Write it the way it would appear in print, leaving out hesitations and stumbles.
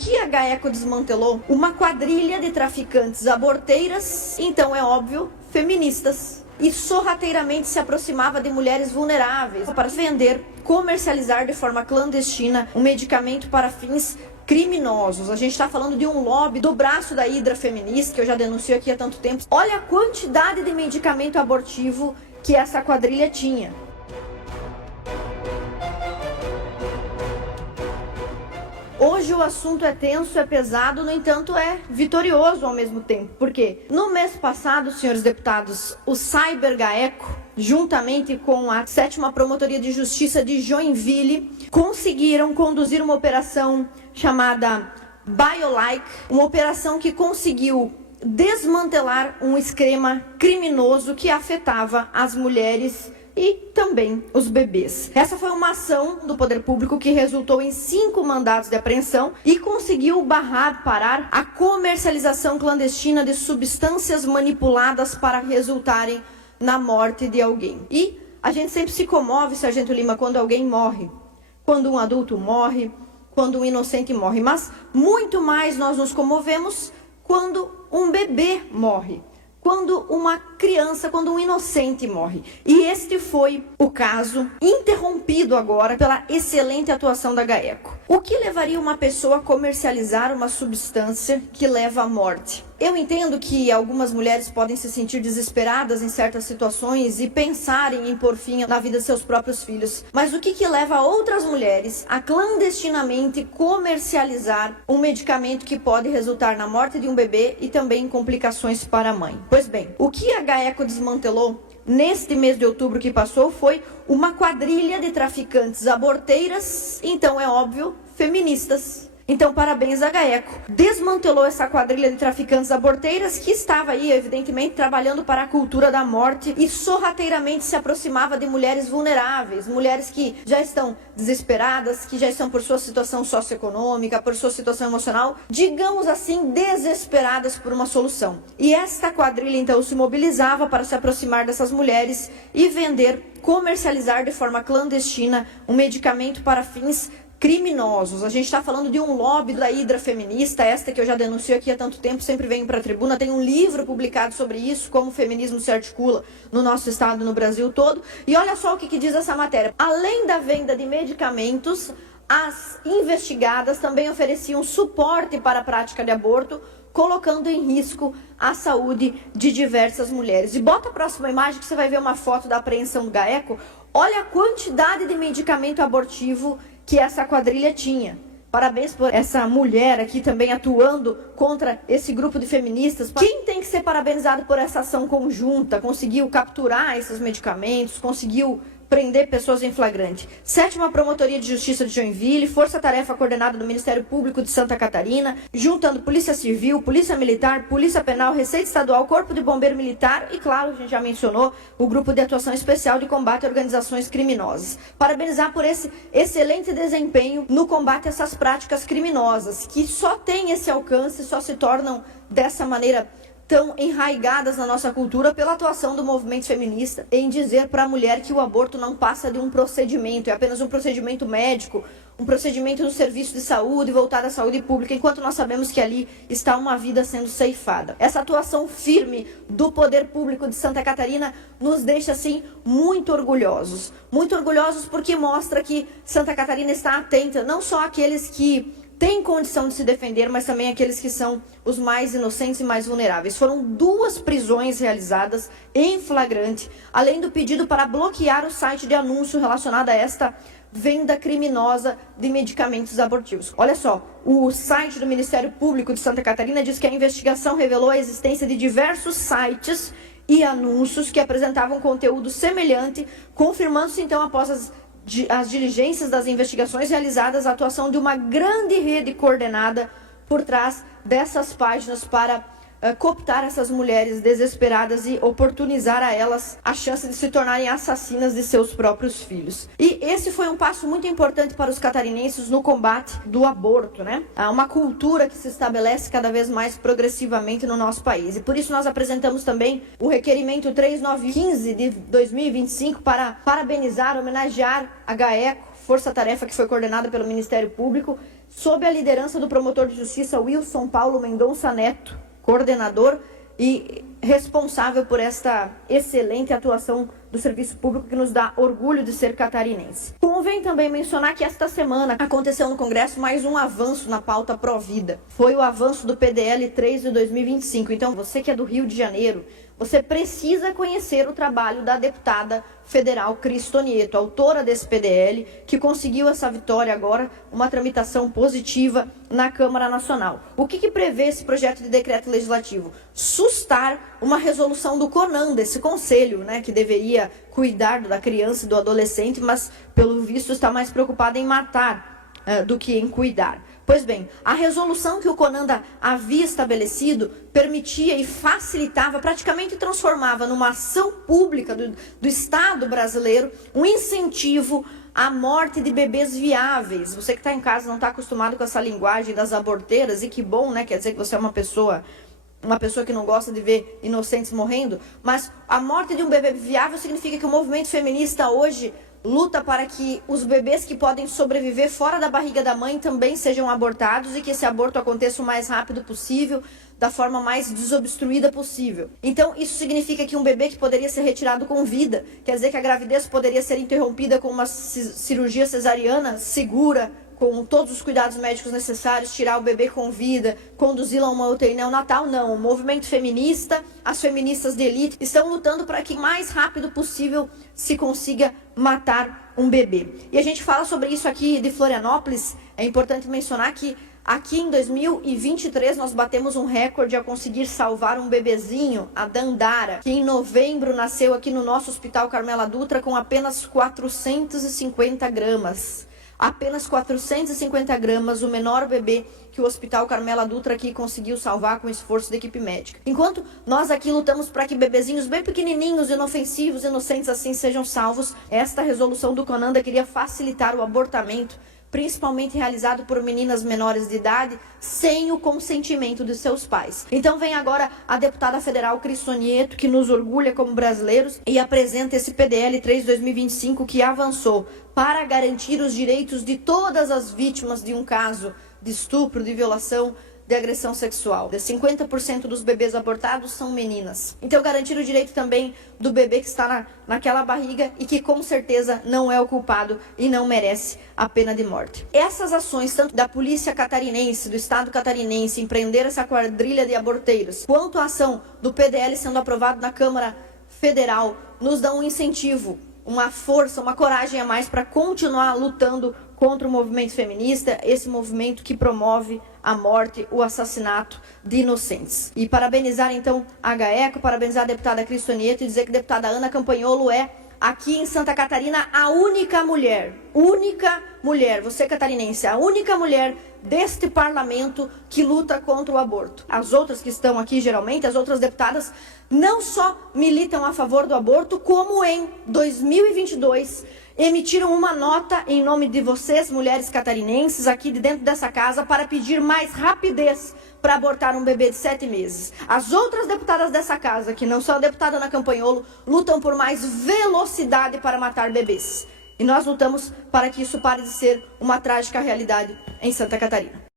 que a GAECO desmantelou? Uma quadrilha de traficantes aborteiras, então é óbvio, feministas. E sorrateiramente se aproximava de mulheres vulneráveis para vender, comercializar de forma clandestina um medicamento para fins criminosos. A gente está falando de um lobby do braço da Hidra Feminista, que eu já denuncio aqui há tanto tempo. Olha a quantidade de medicamento abortivo que essa quadrilha tinha. Hoje o assunto é tenso, é pesado, no entanto é vitorioso ao mesmo tempo. Por quê? No mês passado, senhores deputados, o Cyber GAECO, juntamente com a 7ª Promotoria de Justiça de Joinville, conseguiram conduzir uma operação chamada BioLike, uma operação que conseguiu desmantelar um esquema criminoso que afetava as mulheres e também os bebês. Essa foi uma ação do poder público que resultou em 5 mandados de apreensão e conseguiu parar a comercialização clandestina de substâncias manipuladas para resultarem na morte de alguém. E a gente sempre se comove, Sargento Lima, quando alguém morre, quando um adulto morre, quando um inocente morre, mas muito mais nós nos comovemos quando um bebê morre, quando uma criança, quando um inocente morre. E este foi o caso, interrompido agora pela excelente atuação da GAECO. O que levaria uma pessoa a comercializar uma substância que leva à morte? Eu entendo que algumas mulheres podem se sentir desesperadas em certas situações e pensarem em pôr fim na vida de seus próprios filhos. Mas o que leva outras mulheres a clandestinamente comercializar um medicamento que pode resultar na morte de um bebê e também em complicações para a mãe? Pois bem, o que a GAECO desmantelou neste mês de outubro que passou foi uma quadrilha de traficantes aborteiras, então é óbvio, feministas. Então, parabéns à GAECO. Desmantelou essa quadrilha de traficantes aborteiras que estava aí, evidentemente, trabalhando para a cultura da morte e sorrateiramente se aproximava de mulheres vulneráveis, mulheres que já estão desesperadas, que já estão por sua situação socioeconômica, por sua situação emocional, digamos assim, desesperadas por uma solução. E esta quadrilha, então, se mobilizava para se aproximar dessas mulheres e vender, comercializar de forma clandestina um medicamento para fins criminosos. A gente está falando de um lobby da Hidra Feminista, esta que eu já denuncio aqui há tanto tempo, sempre venho para a tribuna, tem um livro publicado sobre isso, como o feminismo se articula no nosso estado e no Brasil todo. E olha só o que diz essa matéria. Além da venda de medicamentos, as investigadas também ofereciam suporte para a prática de aborto, colocando em risco a saúde de diversas mulheres. E bota a próxima imagem que você vai ver uma foto da apreensão do GAECO. Olha a quantidade de medicamento abortivo que essa quadrilha tinha. Parabéns por essa mulher aqui também atuando contra esse grupo de feministas. Quem tem que ser parabenizado por essa ação conjunta? Conseguiu capturar esses medicamentos, conseguiu prender pessoas em flagrante. 7ª Promotoria de Justiça de Joinville, Força-Tarefa Coordenada do Ministério Público de Santa Catarina, juntando Polícia Civil, Polícia Militar, Polícia Penal, Receita Estadual, Corpo de Bombeiro Militar e, claro, a gente já mencionou, o Grupo de Atuação Especial de Combate a Organizações Criminosas. Parabenizar por esse excelente desempenho no combate a essas práticas criminosas, que só têm esse alcance, só se tornam dessa maneira tão enraigadas na nossa cultura pela atuação do movimento feminista em dizer para a mulher que o aborto não passa de um procedimento, é apenas um procedimento médico, um procedimento do serviço de saúde voltado à saúde pública, enquanto nós sabemos que ali está uma vida sendo ceifada. Essa atuação firme do poder público de Santa Catarina nos deixa, assim, muito orgulhosos porque mostra que Santa Catarina está atenta não só àqueles que têm condição de se defender, mas também aqueles que são os mais inocentes e mais vulneráveis. Foram 2 prisões realizadas em flagrante, além do pedido para bloquear o site de anúncio relacionado a esta venda criminosa de medicamentos abortivos. Olha só, o site do Ministério Público de Santa Catarina diz que a investigação revelou a existência de diversos sites e anúncios que apresentavam conteúdo semelhante, confirmando-se então após as diligências das investigações realizadas, a atuação de uma grande rede coordenada por trás dessas páginas para cooptar essas mulheres desesperadas e oportunizar a elas a chance de se tornarem assassinas de seus próprios filhos. E esse foi um passo muito importante para os catarinenses no combate do aborto, né? Há uma cultura que se estabelece cada vez mais progressivamente no nosso país. E por isso nós apresentamos também o requerimento 3915 de 2025 para parabenizar, homenagear a GAECO, Força-Tarefa que foi coordenada pelo Ministério Público, sob a liderança do promotor de justiça Wilson Paulo Mendonça Neto, coordenador e responsável por esta excelente atuação do serviço público que nos dá orgulho de ser catarinense. Convém também mencionar que esta semana aconteceu no Congresso mais um avanço na pauta pró-vida. Foi o avanço do PDL 3 de 2025. Então, você que é do Rio de Janeiro, você precisa conhecer o trabalho da deputada federal Cris Tonieto, autora desse PDL, que conseguiu essa vitória agora, uma tramitação positiva na Câmara Nacional. O que prevê esse projeto de decreto legislativo? Sustar uma resolução do CONAN, desse conselho, né, que deveria cuidar da criança e do adolescente, mas, pelo visto, está mais preocupado em matar do que em cuidar. Pois bem, a resolução que o CONAN havia estabelecido permitia e facilitava, praticamente transformava numa ação pública do Estado brasileiro um incentivo à morte de bebês viáveis. Você que está em casa não está acostumado com essa linguagem das aborteiras, e que bom, né? Quer dizer que você é uma pessoa que não gosta de ver inocentes morrendo, mas a morte de um bebê viável significa que o movimento feminista hoje luta para que os bebês que podem sobreviver fora da barriga da mãe também sejam abortados e que esse aborto aconteça o mais rápido possível, da forma mais desobstruída possível. Então, isso significa que um bebê que poderia ser retirado com vida, quer dizer que a gravidez poderia ser interrompida com uma cirurgia cesariana segura, com todos os cuidados médicos necessários, tirar o bebê com vida, conduzi-lo a uma UTI neonatal. Não, o movimento feminista, as feministas de elite estão lutando para que o mais rápido possível se consiga matar um bebê. E a gente fala sobre isso aqui de Florianópolis. É importante mencionar que aqui em 2023 nós batemos um recorde ao conseguir salvar um bebezinho, a Dandara, que em novembro nasceu aqui no nosso Hospital Carmela Dutra com apenas 450 gramas. Apenas 450 gramas, o menor bebê que o Hospital Carmela Dutra aqui conseguiu salvar com o esforço da equipe médica. Enquanto nós aqui lutamos para que bebezinhos bem pequenininhos, inofensivos, inocentes assim sejam salvos, esta resolução do CONAN queria facilitar o abortamento, principalmente realizado por meninas menores de idade, sem o consentimento de seus pais. Então vem agora a deputada federal Cris Tonieto, que nos orgulha como brasileiros, e apresenta esse PDL 3 de 2025, que avançou para garantir os direitos de todas as vítimas de um caso de estupro, de violação, de agressão sexual. 50% dos bebês abortados são meninas. Então, garantir o direito também do bebê que está naquela barriga e que com certeza não é o culpado e não merece a pena de morte. Essas ações, tanto da polícia catarinense, do Estado catarinense, em prender essa quadrilha de aborteiros, quanto a ação do PDL sendo aprovado na Câmara Federal, nos dão um incentivo, uma força, uma coragem a mais para continuar lutando contra o movimento feminista, esse movimento que promove a morte, o assassinato de inocentes. E parabenizar então a GAECO, parabenizar a deputada Cris Tonieto e dizer que a deputada Ana Campanholo é, aqui em Santa Catarina, a única mulher, você catarinense, a única mulher deste parlamento que luta contra o aborto. As outras que estão aqui, geralmente, as outras deputadas, não só militam a favor do aborto, como em 2022 emitiram uma nota em nome de vocês, mulheres catarinenses, aqui de dentro dessa casa, para pedir mais rapidez para abortar um bebê de 7 meses. As outras deputadas dessa casa, que não são a deputada Ana Campanholo, lutam por mais velocidade para matar bebês. E nós lutamos para que isso pare de ser uma trágica realidade em Santa Catarina.